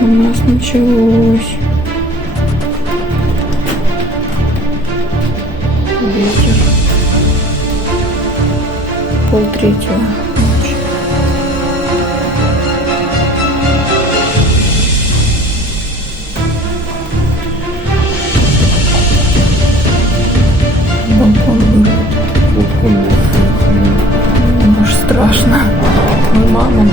у нас началось. Ветер. 2:30 ночи. Балкон вылет. Аж страшно. Мама.